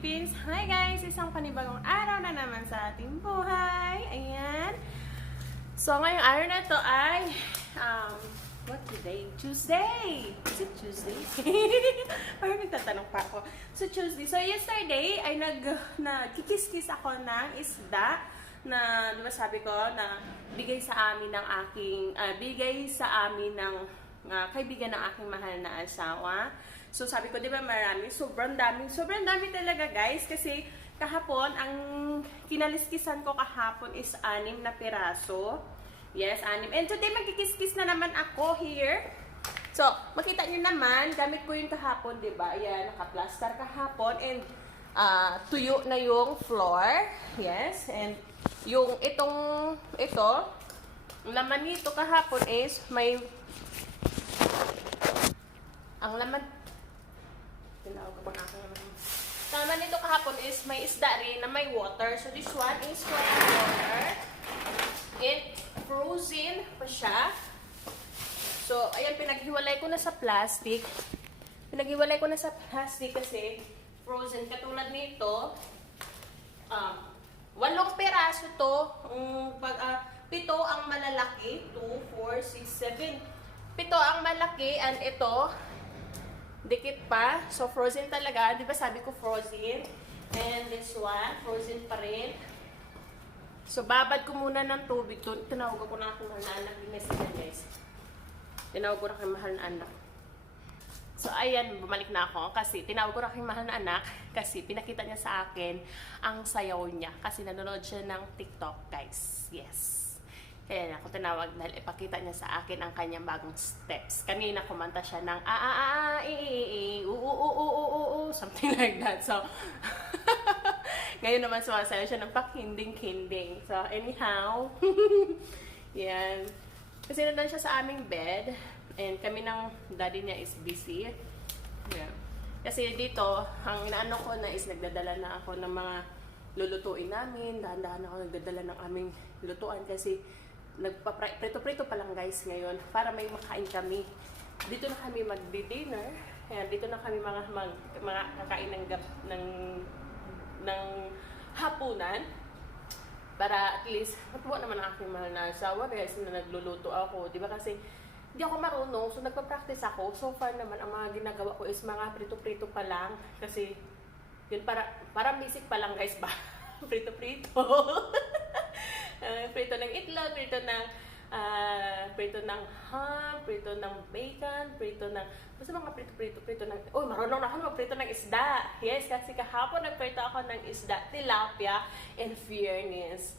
Philippines! Hi guys! Isang panibagong araw na naman sa ating buhay. Ayan. So, ngayong araw na to ay, what today? Tuesday! Is it Tuesday? Parang nagtatanong pa ako. So, Tuesday. So, yesterday ay nagkikis-kis ako ng isda na, di ba sabi ko, na bigay sa amin ng kaibigan ng aking mahal na asawa. So, sabi ko, di ba marami? Sobrang dami talaga, guys. Kasi, kahapon, ang kinaliskisan ko kahapon is 6 na piraso. Yes, 6. And today, magkikis-kis na naman ako here. So, makita nyo naman, gamit ko yung kahapon, di ba? Ayan, naka-plaster kahapon. And, tuyo na yung floor. Yes, and ito, laman nito kahapon is may ang laman nito kahapon is may isda rin na may water. So this one is water. It frozen pa siya. So ayan, pinaghiwalay ko na sa plastic. Kasi frozen. Katulad nito, 8 peraso to. 7 ang malalaki. 2, 4, 6, 7. 7 ang malaki, and ito dikit pa. So, frozen talaga. Di ba sabi ko frozen? And this one, frozen pa rin. So, babad ko muna ng tubig. Tinawag ko na aking mahal na anak. Guys. Tinawag ko na aking mahal na anak. So, ayan, bumalik na ako. Kasi, tinawag ko na aking mahal na anak. Kasi, pinakita niya sa akin ang sayaw niya. Kasi, nanonood siya ng TikTok, guys. Yes. Kaya ako tinawag dahil ipakita niya sa akin ang kanyang bagong steps. Kanina kumanta siya ng something like that. So, ngayon naman sumasayaw siya ng pakinding-kinding. So, anyhow, yan. Kasi nandun siya sa aming bed, and kami ng daddy niya is busy. Yeah. Kasi dito, ang inaano ko na is nagdadala na ako ng mga lulutuin namin. Dahan-dahan ako nagdadala ng aming lutuan kasi nagpa-prito-prito pa lang, guys, ngayon para may makain kami. Dito na kami magdi-dinner. Ayan, dito na kami mga kakain ng hapunan para at least matuwa naman ang aking mahal na asawa, guys, na nagluluto ako, di ba? Kasi hindi ako marunong, so nagpa-practice ako. So far naman ang mga ginagawa ko is mga prito-prito pa lang kasi yun para basic pa lang, guys, ba? Prito-prito. Prito ng itlog, prito ng ham, prito ng bacon, prito ng basta mga prito ng marunong na ako magprito ng isda. Yes, kasi kahapon nagprito ako ng isda, tilapia, and fairness.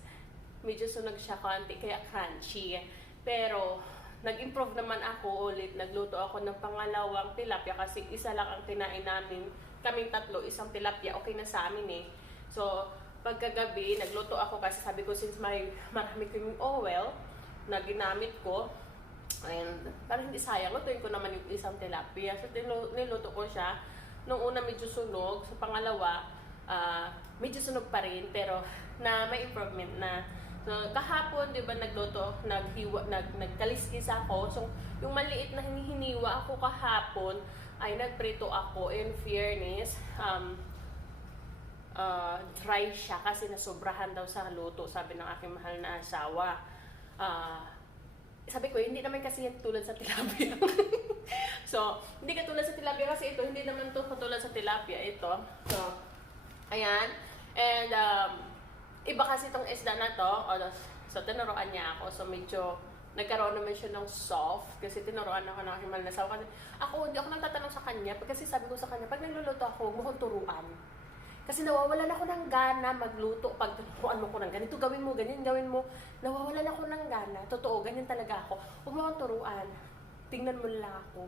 Medyo sunog siya konti, kaya crunchy. Pero nag-improve naman ako ulit. Nagluto ako ng pangalawang tilapia kasi isa lang ang kinain namin. Kaming tatlo, isang tilapia, okay na sa amin eh. So, pagkagabi, nagluto ako kasi sabi ko since marami kaming oil na ginamit ko, and parang hindi sayang, lutuin ko naman yung isang tilapia. So, niluto ko siya. Nung una medyo sunog, sa pangalawa, medyo sunog pa rin, pero na may improvement na. So, kahapon, di ba, nagkaliskis ako. So, yung maliit na hinihiniwa ako kahapon, ay nagprito ako. In fairness, dry siya kasi nasobrahan daw sa luto, sabi ng aking mahal na asawa. Sabi ko, hindi naman kasi yan tulad sa tilapia. So, hindi katulad sa tilapia kasi ito, hindi naman to katulad sa tilapia ito. So, ayan. And, iba kasi itong isda na to. So, tinuruan niya ako. So, medyo nagkaroon naman siya ng soft kasi tinuruan ako ng aking mahal na asawa. Hindi ako nagtatanong sa kanya kasi sabi ko sa kanya, pag nagluluto ako, mukhang turuan. Kasi nawawalan ako ng gana magluto. Pag turuan mo ko ng ganito, gawin mo, ganyan, gawin mo. Nawawalan ako ng gana. Totoo, ganyan talaga ako. Huwag mo akong turuan. Tingnan mo lang ako.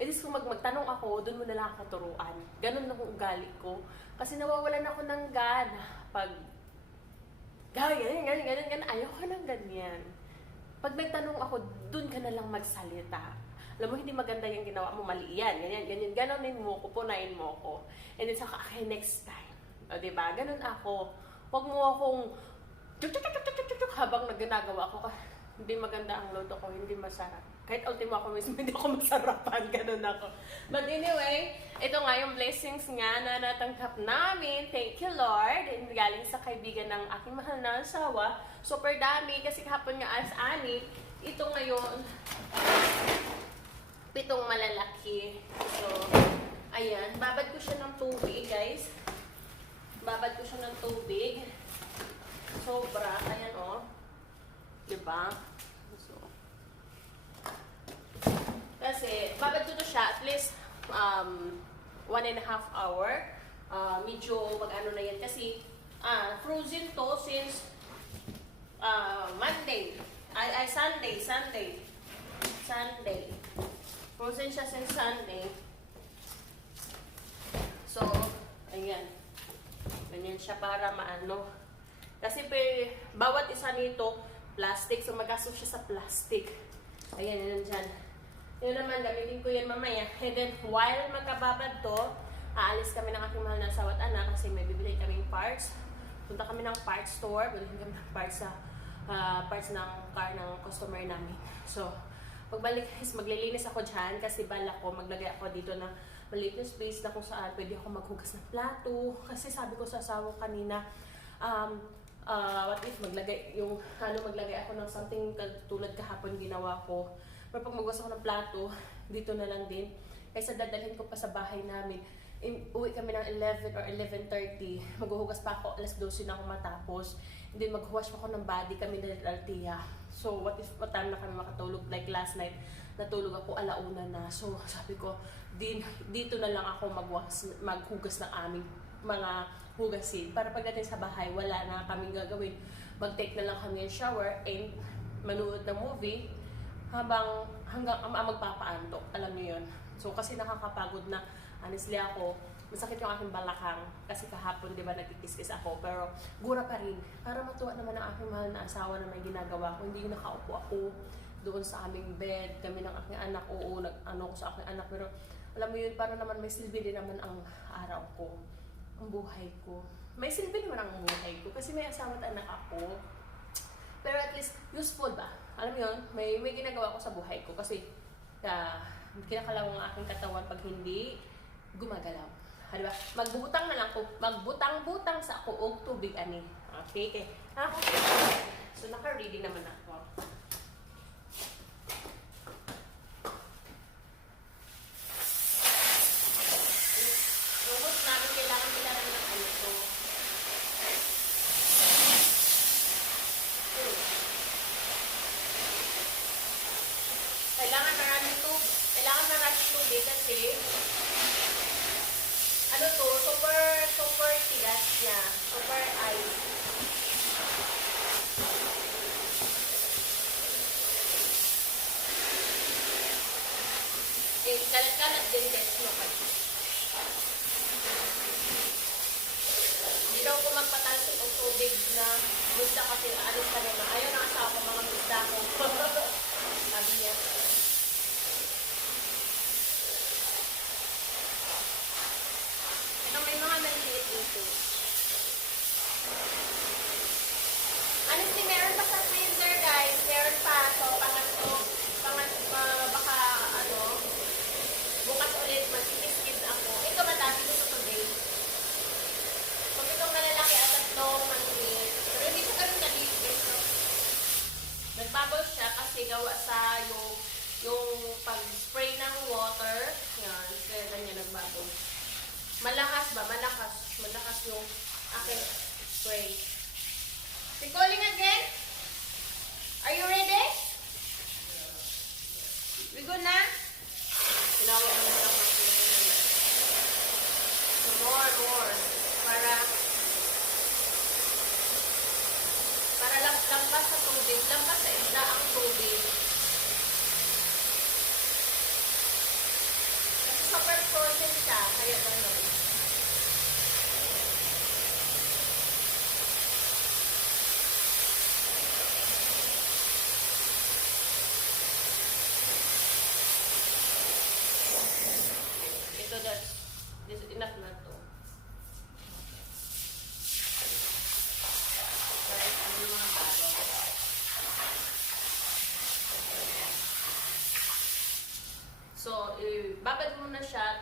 At least kung magtanong ako, doon mo na lang ako turuan. Ganun lang ang ugali ko. Kasi nawawalan ako ng gana. Pag ganyan. Ayoko ng ganyan. Pag may tanong ako, doon ka na lang magsalita. Alam mo, hindi maganda yung ginawa mo, mali yan, ganyan. Ganonin mo ko, punayin mo ko. And then saka, okay, next time. O, diba? Ganun ako. Huwag mo akong habang ginagawa ko, hindi maganda ang luto ko, hindi masarap. Kahit ultimo ako mismo, hindi ako masarapan, ganun ako. But anyway, ito nga yung blessings nga na natanggap namin. Thank you, Lord. And galing sa kaibigan ng aking mahal na asawa. Super dami, kasi kahapon nga as ani, ito ngayon, 7 malalaki. So, ayan, babad ko siya ng tubig, guys. Babad ko siya ng tubig. Sobra, ayan o. Oh. Diba? So, kasi, babad ko to siya at least 1.5 hour. Medyo mag-ano na yan kasi frozen to since Monday. Sunday. Frozen siya since Sunday. So, ayan. Ganyan siya para maano. Kasi bawat isa nito, plastic. So, magastos siya sa plastic. Ayan, yun dyan. Yun naman, gamitin ko yan mamaya. And then, while magkababad to, aalis kami ng aking mahal na asawa at anak kasi may bibili kaming parts. Punta kami ng parts store. Bilhin kami ng parts sa parts ng car ng customer namin. So, pagbalik is maglilinis ako dyan kasi balak ko, maglagay ako dito ng maliit na space na kung saan pwede ako maghugas ng plato. Kasi sabi ko sa asawa kanina, what if maglagay ako ng something tulad kahapon ginawa ko. Pero pag maghugas ako ng plato, dito na lang din. Kaysa dadalhin ko pa sa bahay namin. Uwi kami ng 11 or 11:30. Maghuhugas pa ako, alas 12 na ako matapos. And then maghuwash pa ako ng body kami ng Althea. So what time na kami makatulog? Like last night, natulog ako 1:00 na. So sabi ko, dito na lang ako maghugas ng aming mga hugasin. Para pagdating sa bahay, wala na kaming gagawin. Mag-take na lang kami ng shower and manood ng movie hanggang magpapaantok. Alam niyo yun. So kasi nakakapagod na. Honestly ako, masakit yung aking balakang kasi kahapon, di ba, nagkikis-kis ako. Pero gura pa rin. Para matuwa naman ang aking mahal na asawa na may ginagawa ko. Hindi nakaupo ako doon sa aming bed. Kami ng aking anak, nag-ano ko sa aking anak. Pero alam mo yun, para naman may silbi din naman ang araw ko. Ang buhay ko. May silbi naman ang buhay ko kasi may asawa at anak ako. Pero at least, useful ba? Alam mo yun, may ginagawa ko sa buhay ko kasi kinakalawang ang aking katawan pag hindi gumagalaw. Diba? Magbutang na lang ko. Magbutang-butang sa ako og tubig ani. Okay. So naka-ready naman ako. Robot namin kailangan nila ng ano to. Kailangan maraming tubig kasi ano to, super tigas niya. Super ice. Kalat-kalat din guys, no? Hindi daw ko magpatalsik ng tubig na gusta kasi alis ka naman. Ayaw na asawa ko mga gusta ko. Sabi niya. May mga maliliit dito. Honestly, meron pa sa freezer, guys. Meron pa. So, baka, bukas ulit, mag-skip ako. Ito, madami ko today. Pag itong malalaki at itong maliit. Pero hindi ko ganun kaligit. So, nagbubble siya kasi gawa sa yung pag-spray ng water. Yan. Kaya ganyan nagbubble. Malakas ba? Malakas yung aking spray. Recalling again? Are you ready? We go na? Tinawa ko na lang. More. Para lampas sa tubig. Lampas sa isda ang tubig. Kasi super frozen siya. Kaya gano'n.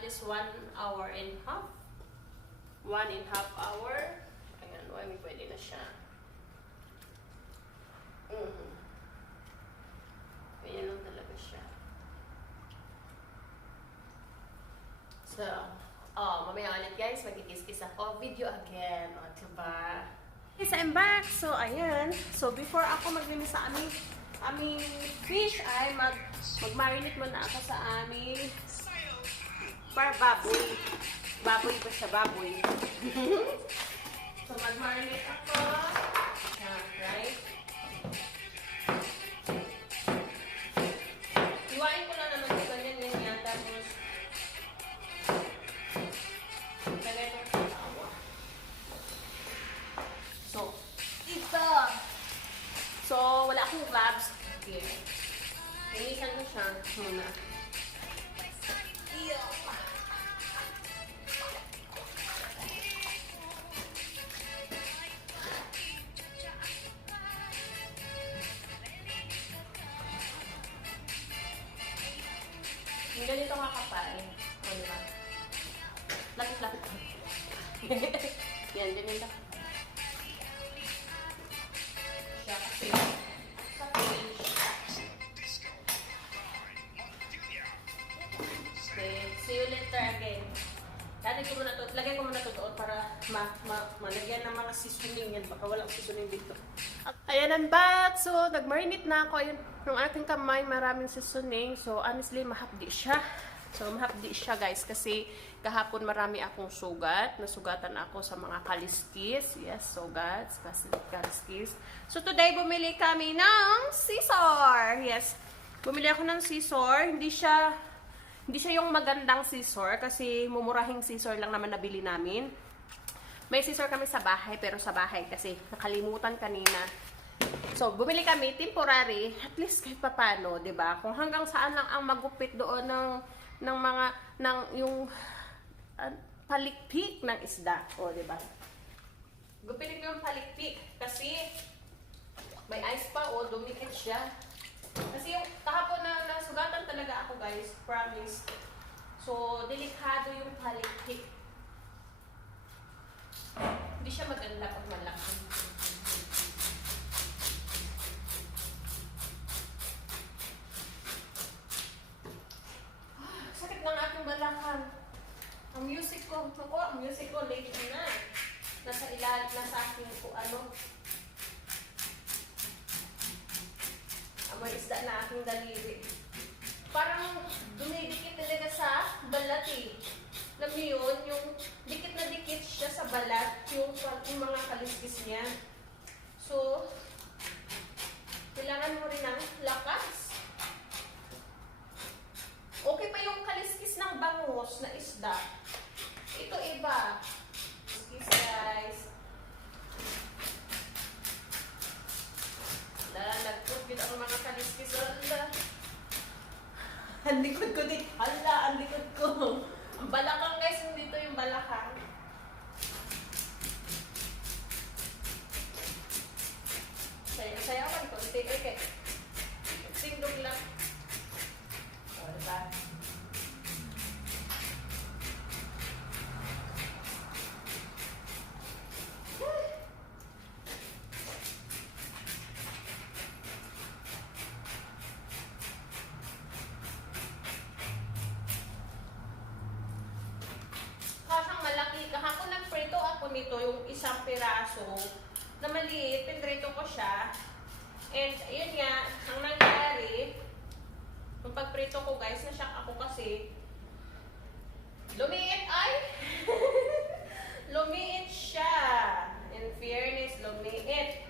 least 1.5 hours. 1.5 hours. Ayan, may pwede na siya. Ganyan lang talaga siya. So, mamaya ulit guys, magkikis-kis ako. Video again. O, diba? Yes, I'm back. So, ayan. So, before ako maglinis sa aming fish, ay mag-marinate muna ako sa aming baboy. Baboy pa siya, baboy. So, mag-marinate ako. Ayan, right? Iwain ko na naman ito ganyan. Tapos, lagay ko sa tawa. So, ito. So, wala akong gloves. Okay. Linisan ko siya muna. Iyo. Yung ganito kakapal. O, diba? Lapit-lapit. Yan, ganito. Siya kasi sa fish. Okay, see you later again. Lagay ko muna to doon para malagyan ng mga seasoning yan. Baka walang seasoning dito. Ayan, I'm back. So, nag-marinate na ako. Ayun, yung aking kamay, maraming seasoning. So, honestly, mahapdi siya. Guys, kasi kahapon marami akong sugat. Nasugatan ako sa mga kaliskis. Yes, sugat. Kaliskis. So, today, bumili kami ng scissor. Yes, bumili ako ng scissor. Hindi siya yung magandang scissor kasi mumurahing scissor lang naman nabili namin. May scissor kami sa bahay, pero sa bahay kasi nakalimutan kanina. So, bumili kami temporary, at least kahit papano, 'di ba? Kung hanggang saan lang ang magupit doon ng yung palikpik ng isda, o 'di ba? Gupitin ko yung palikpik kasi may ice pa, o dumikit siya. Kasi yung kahapon na nasugatan talaga ako, guys, promise. So, delikado yung palikpik. Hindi siya maganda pag malaki. Sakit ng aking balakang. Ang music ko late na. Nasa ilalim na sa aking may isda na aking daliri. Parang dumidikit talaga sa balat eh. Alam niyo yun, yung dikit na dikit siya sa balat, yung mga kaliskis niya. So, kailangan mo rin ng lakas. Okay pa yung kaliskis ng bangus na isda. Ito iba. Excuse guys. Nagpupit ang mga kaliskis. Ang likod ko din. Hala, ang likod ko. Ang balakang guys, dito yung balakang. Sayaw-sayawan ko. Okay. Sindog lang. O, diba? Kahapon nagprito ako nito, yung isang piraso na maliit, pinrito ko siya. And yun nga, ang nangyari, yung pagprito ko guys, na-shock ako kasi lumiit ay lumiit siya. In fairness, lumiit.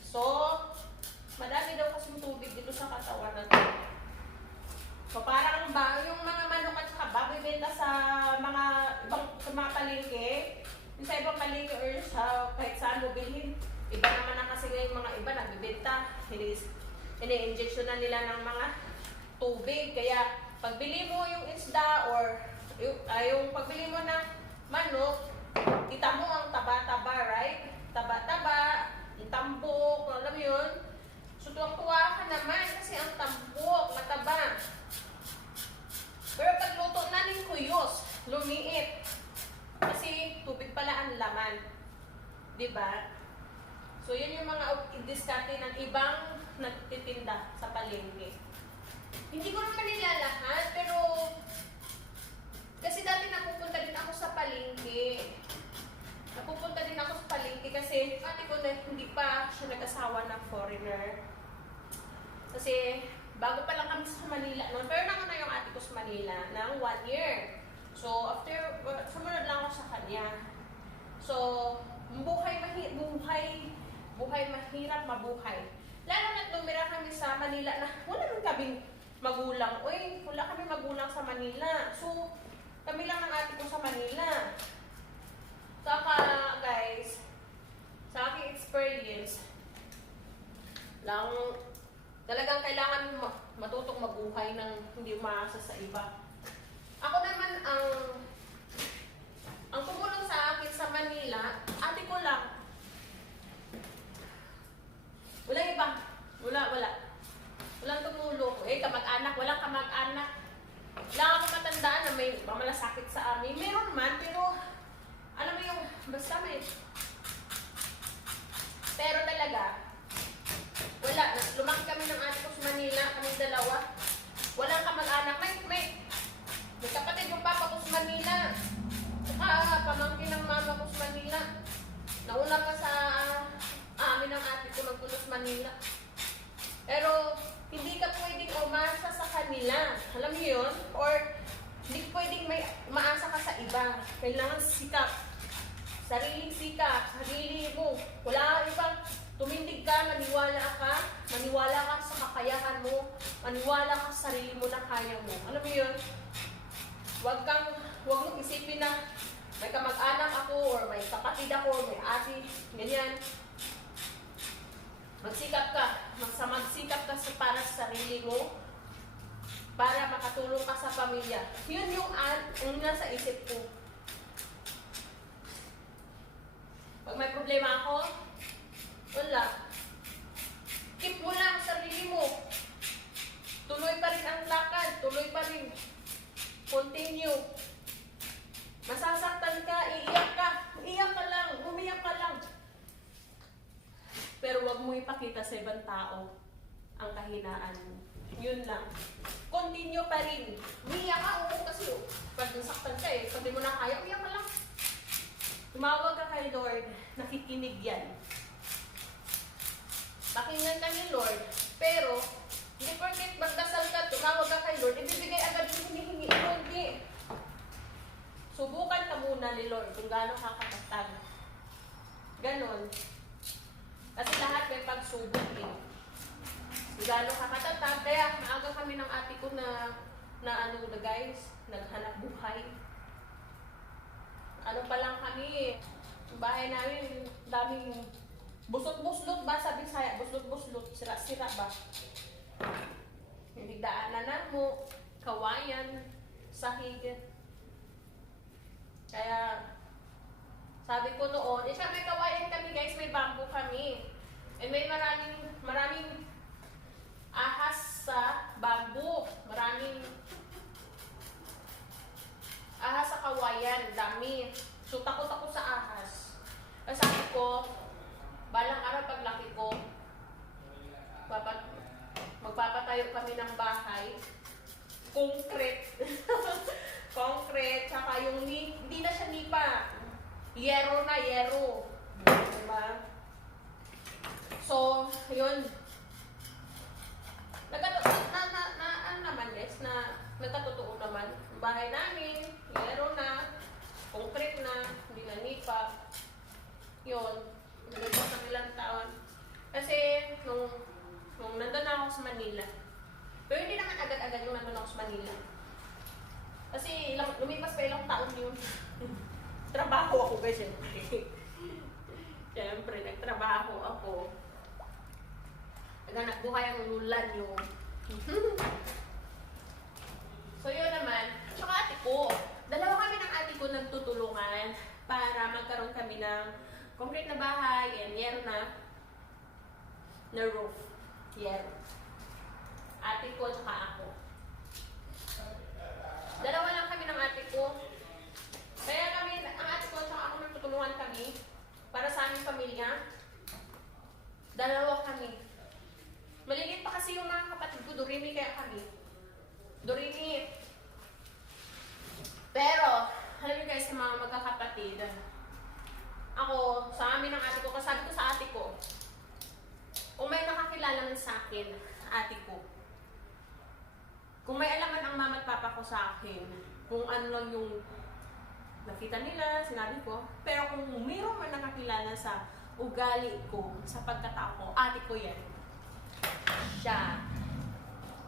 So, madami daw kasing tubig dito sa katawan natin. So, parang yung mga manok at saka baboy benta sa mga palengke, yung sa ibang palengke or sa kahit saan mo bilhin, iba naman na kasi ngayon mga iba nagbibenta, ini-injection na nila ng mga tubig. Kaya, pagbili mo yung isda or yung pagbili mo ng manok, kita mo ang taba-taba, right? Taba-taba, yung tambok, alam yun? So, tuwang-tuwa ka naman kasi ang tambok, mataba. Pero pagluto na ng kuyos, Diba? So, yun yung mga diskarte ng ibang nagtitinda sa palengke. Hindi ko naman nila lahat, pero kasi dati napupunta din ako sa palengke. Kasi ate ko na hindi pa siya nag-asawa na foreigner. Kasi bago pa lang kami sa Manila noon. Pero na yung ate ko sa Manila ng 1 year. So, after, sumunod lang ako sa kanya. So, buhay mahirap mabuhay. Lalo na tumira kami sa Manila na wala rin kaming magulang. Wala kami magulang sa Manila. So, kami lang ng ate ko sa Manila. Saka, guys, sa aking experience, talagang kailangan matutong mabuhay ng hindi umaasa sa iba. Ako naman, ang tumulong sa akin sa Manila, ate ko lang. Wala iba. Wala. Walang tumulong. Walang kamag-anak. Lang ako matandaan na may mamalasakit sa amin. Meron man, pero alam mo yung, basta may. Pero talaga, wala. Lumaki kami ng ate ko sa Manila, kaming dalawa. Walang kamag-anak. May kapatid yung papa ko sa Manila. Saka pamangkin ng mama ko sa Manila. Nauna pa sa amin ng ate ko nagpunta sa Manila. Pero hindi ka pwedeng umasa sa kanila. Alam niyo yun? Or hindi pwedeng maasa ka sa iba. Kailangan sikap. Sariling sikap. Sarili mo. Wala ibang tumindig ka, maniwala ka sa kakayahan mo, maniwala ka sa sarili mo na kaya mo. Alam mo yun? Huwag mong isipin na may kamag-anak ako, or may kapatid ako, or may ate, ganyan. Magsikap ka para sa sarili mo, para makatulong ka sa pamilya. Yun yung nasa isip ko. Pag may problema ako, wala. Keep mo lang sarili mo. Tuloy pa rin ang lakad, tuloy pa rin. Continue. Masasaktan ka, iiyak ka lang, umiyak ka lang. Pero wag mo ipakita sa ibang tao ang kahinaan mo. Yun lang. Continue pa rin. Umiyak ka, kasi pag nasaktan ka pag di mo na kaya, umiyak ka lang. Tumawag ka kay Lord, nakikinig yan. Pakinggan ka ni Lord, pero hindi porket magdasal ka, tumawag ka kay Lord, ibibigay agad yung hinihingi mo, hindi. Subukan ka muna ni Lord kung gaano ka katatag. Ganon. Kasi lahat may pagsubok Kung gaano ka katatag, kaya maaga kami ng ate ko na guys, naghanap buhay. Ano pa lang kami, yung bahay namin, daming buslot-buslot ba, sabi saya, buslot-buslot, sira-sira ba. Hindi daanan na mo, kawayan, sahig. Kaya, sabi ko noon, siya may kawayan kami guys, may bamboo kami. And may maraming ahas sa bamboo. Maraming ahas sa kawayan, dami. So, takot ako sa ahas. Kasi sabi ko, balang araw paglaki ko, magpapatayo kami ng bahay. Concrete. Concrete, tsaka yung hindi na siya nipa. Yero na, yero. Diba? So, yun. Ano naman guys, nagkatotoo naman. Ang bahay namin, yero na, concrete na, hindi na nipa. Yun. Nagpas ng ilang taon. Kasi, nung nandun na ako sa Manila, pero hindi naman agad-agad yung nandun ako sa Manila. Kasi lumipas pa ilang taon yun. Trabaho ako guys, syempre. Syempre, nagtrabaho ako. Naghanap buhay ang lulan yun. So yun naman, tsaka ate ko. Dalawa kami ng ate ko nagtutulungan para magkaroon kami ng concrete na bahay and yero na roof. Yero. Ate ko tsaka ako. Dalawa lang kami ng ate ko. Kaya kami, ang ate ko tsaka ako nagtutulungan kami para sa aming pamilya. Dalawa kami. Maliliit pa kasi yung mga kapatid ko, Doremi kaya kami. Doremi. Pero, alam niyo guys, sa mga magkakapatid, ako, sa amin ng ate ko, kasabi ko sa ate ko, kung may nakakilala man sa akin, ate ko, kung may alaman ang mama at papa ko sa akin, kung ano lang yung nakita nila, sinabi ko, pero kung mayroon man nakakilala sa ugali ko, sa pagkatao ko, ate ko yan. Siya.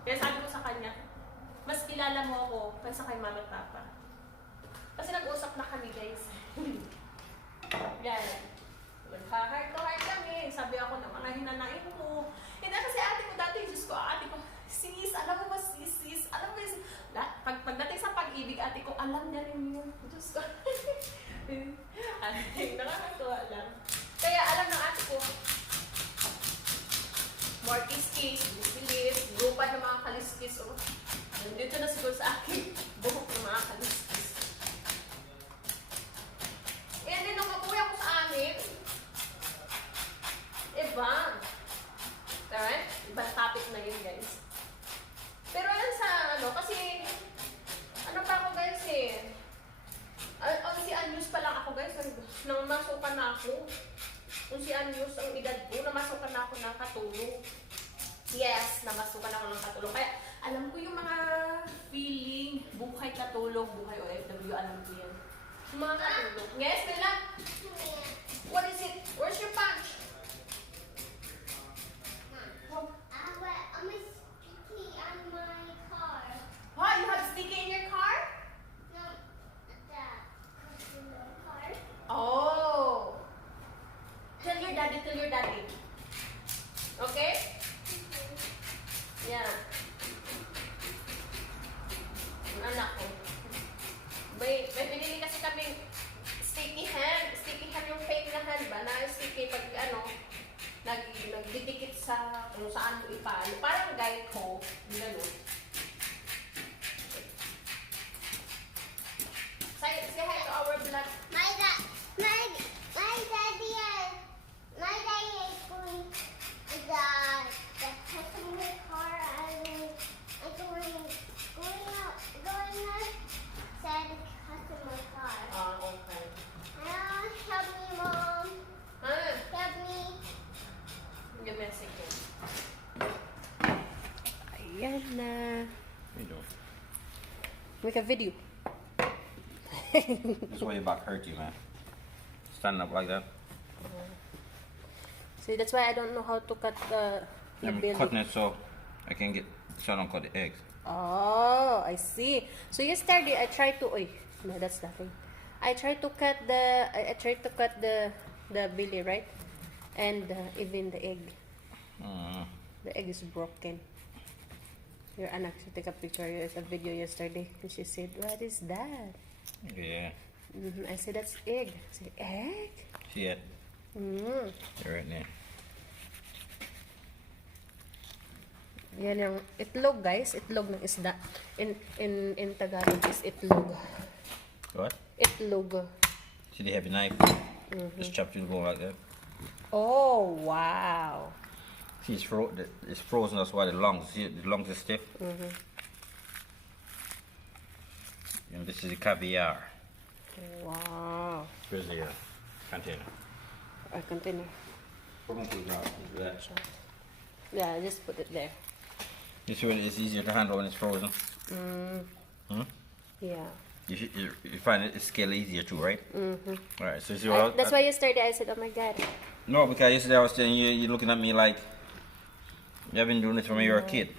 Kaya sabi ko sa kanya, mas kilala mo ako kaysa kay mama at papa. Kasi nag-usap na kami, guys. Yan. Nagka-heart to heart kami. Sabi ako ng mga hinanain ko. Hindi kasi ate ko dati, Diyos ko, ate ko, sis, alam mo ba sis, alam mo sis. Pagdating sa pag-ibig, ate ko, alam niya rin yun. Diyos ko. Ate, nakakatuwa lang. Kaya alam ng ate ko, more kiss-kiss, bilis, grupa ng mga kaliskis. Oh. Nandito na siguro sa akin, buhok ng mga kaliskis. And then, nung makuya ko sa amin, iba. Alright? Ibang topic na yun, guys. Pero yan sa, kasi, ano pa ako, guys, eh. Si Anyos pa lang ako, guys. Nang masukan na ako. Kung si Anyos, ang edad ko, namasukan na ako ng katulong. Yes, namasukan ako ng katulong. Kaya, alam ko yung mga feeling, buhay katulong, buhay OFW, alam ko yan. Yung mga katulong. Yes, Bella? What is it? Where's your punch? I'm sticky on my car. What? You have sticky in your car? No, the car. Oh. Tell your daddy. Okay? Yeah. Yung anak ko. May binili kasi kami sticky hand. Sticky hand yung fake na hand ba? Na sticky pag nagdidikit sa kung saan ko ipaano. Parang guide ko. Gano'n. Say hi to our vlog. My daddy is going the customer car and going out said customer car. Okay. Help me, Mom. Ah, Help me. give me a second. Ayan na. What are you doing? Make a video. That's why your back hurt you, man. Standing up like that. See, that's why I don't know how to cut the I'm belly. cutting it so I can get so I don't cut the eggs. Oh, I see. So yesterday I tried to. No, that's nothing. I tried to cut the belly, right? And even the egg. The egg is broken. Your anak, she took a picture of a video yesterday, and she said, "What is that?" Yeah. I said, "That's egg." I said, "Egg?" See it? Mm. They're right there. Yan yung itlog, guys. Itlog ng isda. In Tagalog is itlog. What? Itlog. See the heavy knife? Just chop through the bone like that. Oh, wow. See, it's frozen. That's why the lungs. See, the lungs are stiff. And this is the caviar. Wow. Where's the container? A container. Yeah, just put it there. This one is easier to handle when it's frozen. Yeah. You find it scale easier too, right? Alright, so see That's why yesterday I said, "Oh my God." No, because yesterday I was saying you're looking at me like you've been doing this from when you were a kid.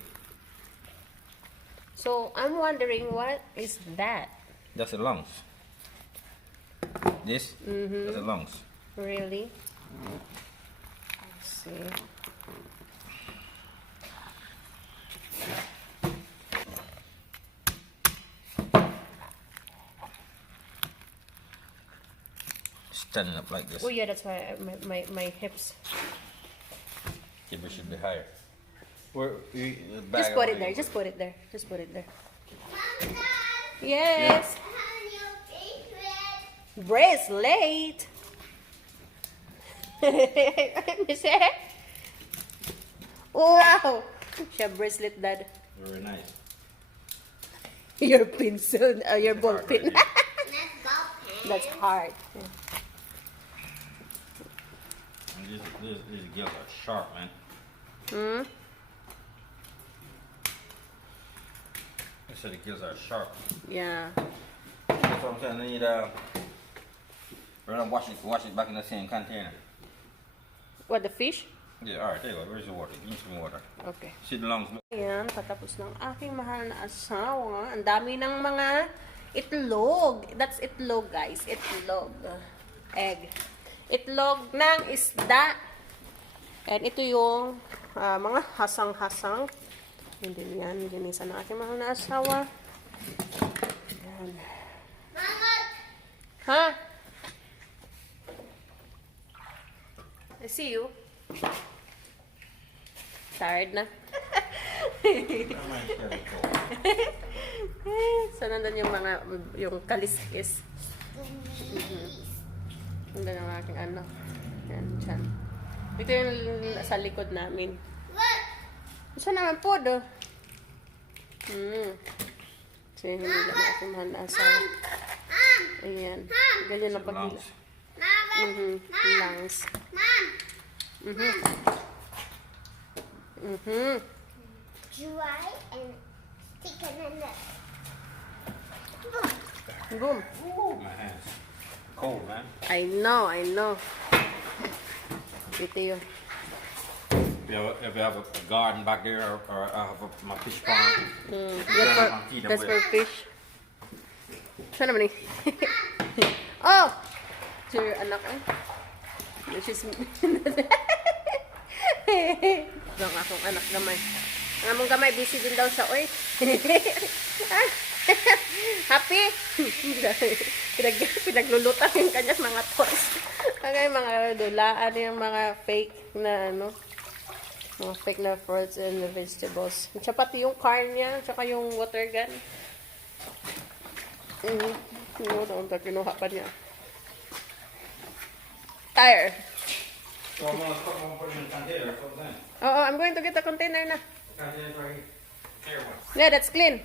So I'm wondering, what is that? That's the lungs. This? That's the lungs. Really? Let's see. Standing up like this. Oh yeah, that's why my hips. Hip should be higher. Where, Just put it there. Just put it there. Just put it there. Mom, Dad, Yes. I have a new bracelet. Bracelet. Missy? Wow! Siya bracelet, Dad. Very nice. Your pencil, your It's ball hard, pin. right? Let's go, Pam. That's hard. And these gills are sharp, man. Hmm? I said the gills are sharp. Yeah. That's what I'm saying. They need we're gonna wash it back in the same container. What, the fish? Yeah, alright, there you go. Where's the water? Give me some water. Okay. See the lungs. Look. Ayan, patapos ng aking mahal na asawa. Ang dami ng mga itlog. That's itlog, guys. Itlog. Egg. Itlog ng isda. And ito yung mga hasang-hasang. Hindi yan. Ginisa ng aking mahal na asawa. Ayan. Mama, Ha? I see you. Tired na? So, nandun yung mga, yung kaliskis. Nandun yung aking ano. Yan, dyan. Ito yung sa likod namin. look. Isa naman po, do. So, yun yung aking mahal na asawa. Mom, Ayan. Ganyan ang pagkila. Lungs. Mama, Lungs. Mom. Dry and stick it in the. Boom. Ooh, my hands. Cold, man. I know. Ito yun. If you have a garden back there or I have my fish pond, That's for fish. Siya naman eh. Oh! So, your anak eh. She's... Ang akong anak gamay. Ang among gamay, busy din daw siya. Oy! Happy? Pinaglulutan yung kanyang mga toys. Ang mga dulaan, yung mga fake na ano. Mga fake na fruits and vegetables. At pati yung corn niya, tsaka yung water gun. Yung kinuha pa niya. Tire. So I'm gonna put it in the container. That's what I'm saying. Oo, I'm going to get a container na. The container's right here. Here one. Yeah, that's clean.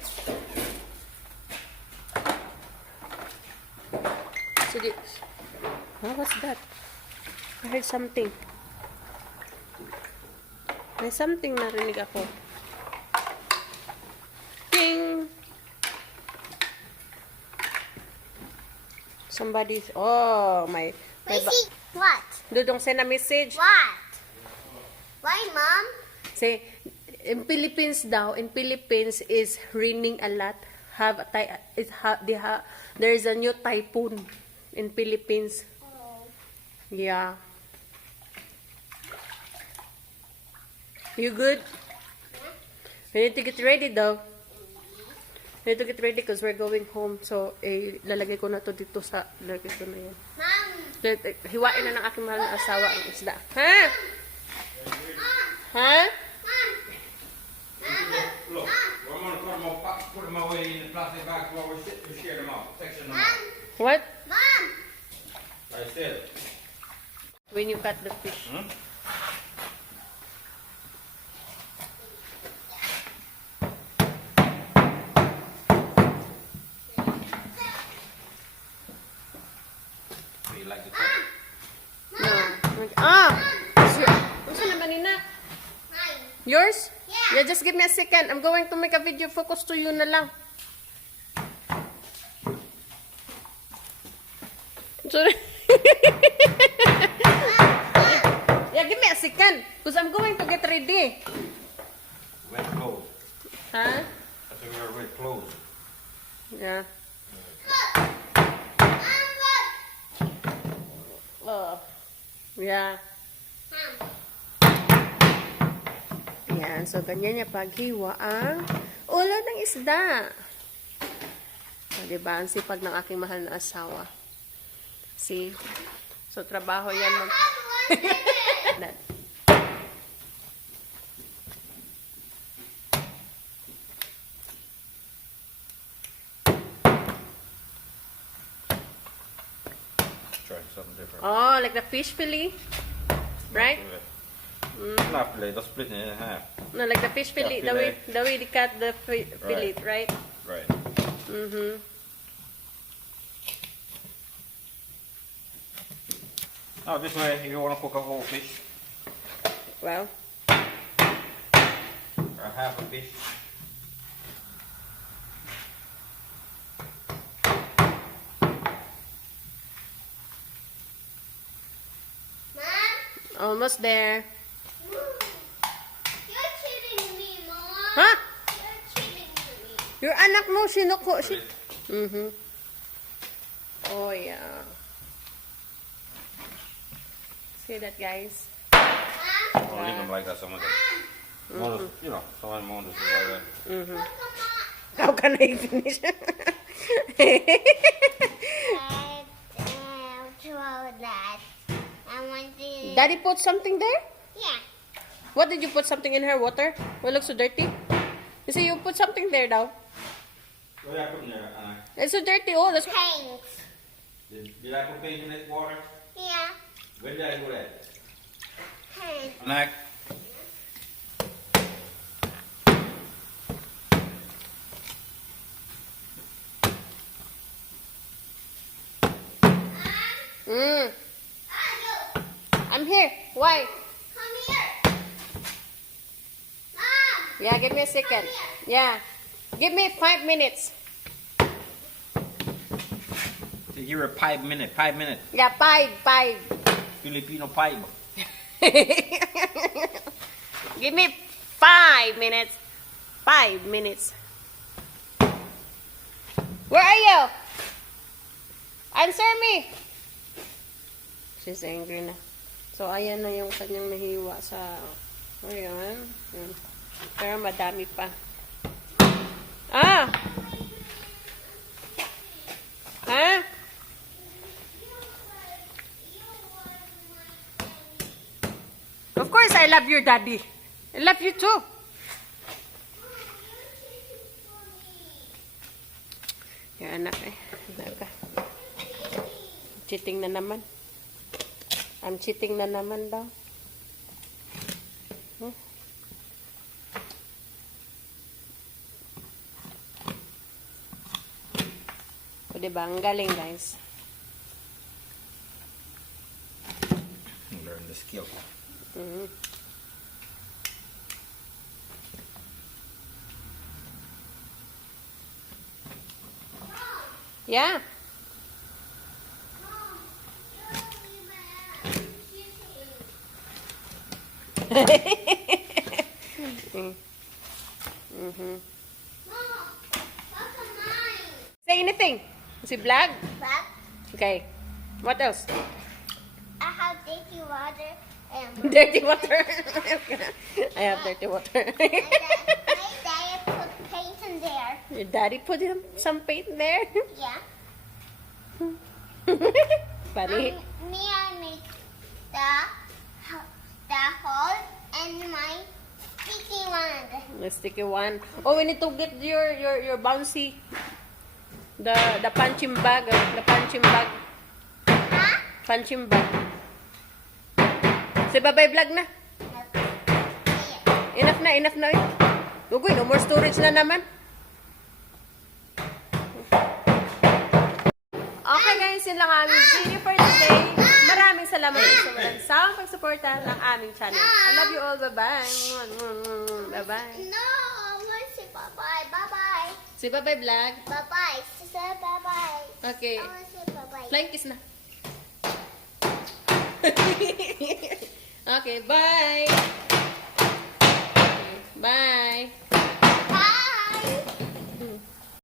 Sige. What's that? I heard something. May something narinig ako. Ding! Somebody's... Oh, my... Wait, see what? Dudong send a message. What? Why, Mom? Say, in Philippines daw, in Philippines is raining a lot. There is a new typhoon in Philippines. Oh. Yeah. You good? We need to get ready though. We need to get ready because we're going home. So, lalagay ko na to dito sa, lalagay ko na yan. Mom. Hiwain na ng aking mahal na asawa ang isda. Ha? Ha? Look, I'm gonna put them away in the plastic bags while we share them out, section them out. What? Mom. I said. When you cut the fish. Hmm? So you like the cut? No. Ah! Gusto naman nina? Hi. Yours? Yeah. Yeah, just give me a second. I'm going to make a video. Focus to you na lang. Sorry. Yeah, give me a second. Because I'm going to get ready. Wet clothes. Huh? I think we are wet clothes. Yeah. Mom, look. Oh. Yeah. Mom. Yan. So, ganyan niya paghiwa ang ulo ng isda. So, diba? Ang sipag ng aking mahal na asawa. See? So, trabaho yan. Dad. Trying something different. Oh, like the fish fillet? Right? Not fillet, just split it in half. No, like the fish fillet, Yeah, the way they cut the fillet, right? Right. Mm-hmm. Now this way, if you want to cook a whole fish Well, or half a fish. Mom, almost there. you're cheating me, Mom. Huh? You're cheating me. Your anak mo, sinuko. Put it- Mm-hmm. Oh, yeah. See that, guys? Mom, Don't leave them like that. Some of them, you know, some of them won't just like that. Mm-hmm. look at Mom. How can I finish? Throw that. I want to. Daddy put something there? Yeah. What did you put something in her water? Well, it looks so dirty. You see, you put something there now. What did I put in there, Anna? It's so dirty. Oh, that's Paint. Did I put paint in this water? Yeah. When did I do that? Paint. Anna? Mm. Ah, you. I'm here. Why? Come here. Mom. Yeah, give me a second. Yeah. Give me 5 minutes. Give her 5 minutes. 5 minutes. Yeah, 5. Filipino 5. Give me 5 minutes. 5 minutes. Where are you? Answer me. She's angry na. So, ayan na yung kanyang nahiwa sa... Ayan. Ayan. Pero madami pa. Ah! Ha? Of course, I love your daddy. I love you too. Your anak eh. Naka. Cheating na naman. I'm cheating na naman daw. Hmm? O diba? Ang galing, guys. Learn the skill. Mhm. Yeah. Mm-hmm. Say anything. Si Vlog? But Okay. What else? I have dirty water and Dirty water. I have dirty water. my dad put paint in there. Your daddy put some paint there? Yeah. Funny. Me, I make the hole and my sticky one. The sticky one. Oh, we need to get your bouncy. The punching bag. The punching bag. Huh? Punching bag. Si Babay Vlog na. Here. Enough na. Ugoy, no more storage na naman. Okay guys, yun lang aming video for today. Maraming salamat sa walang sawang pagsuporta ng aming channel. I love you all. Bye-bye. Bye-bye. No, I want to say bye-bye. Bye-bye. Si Babay Vlog. Bye-bye. Say bye-bye. Okay. I want to say bye-bye. Flying kiss na. Okay, bye. Bye.